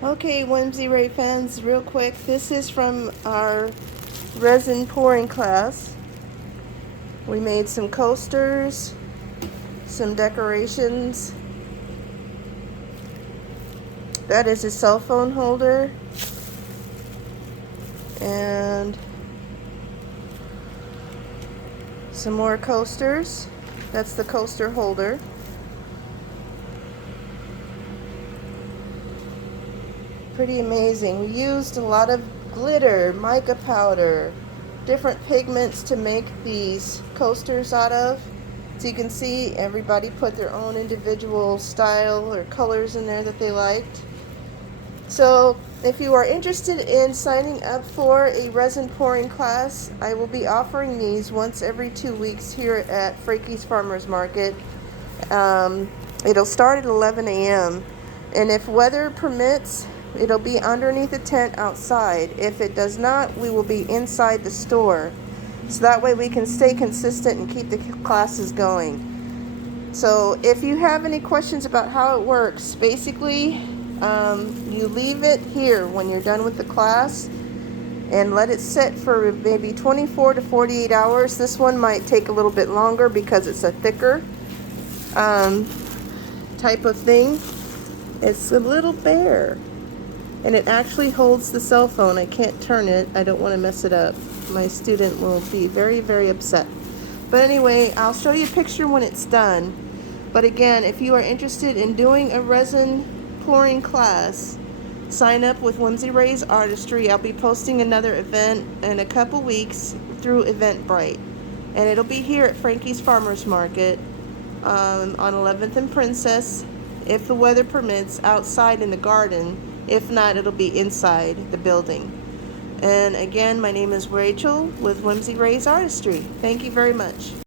Okay, Whimsy Ray fans, real quick, this is from our resin pouring class. We made some coasters, some decorations. That is a cell phone holder, and some more coasters. That's the coaster holder. Pretty amazing. We used a lot of glitter, mica powder, different pigments to make these coasters out of. So you can see everybody put their own individual style or colors in there that they liked. So if you are interested in signing up for a resin pouring class, I will be offering these once every 2 weeks here at Frankie's Farmers Market. It'll start at 11 a.m. and if weather permits, it'll be underneath a tent outside. If it does not, we will be inside the store. So that way we can stay consistent and keep the classes going. So if you have any questions about how it works, basically you leave it here when you're done with the class and let it sit for maybe 24 to 48 hours. This one might take a little bit longer because it's a thicker type of thing. It's a little bare. And it actually holds the cell phone. I can't turn it. I don't want to mess it up. My student will be very, very upset. But anyway, I'll show you a picture when it's done. But again, if you are interested in doing a resin pouring class, sign up with Whimsy Ray's Artistry. I'll be posting another event in a couple weeks through Eventbrite. And it'll be here at Frankie's Farmers Market on 11th and Princess, if the weather permits, outside in the garden. If not, it'll be inside the building. And again, my name is Rachel with Whimsy Ray's Artistry. Thank you very much.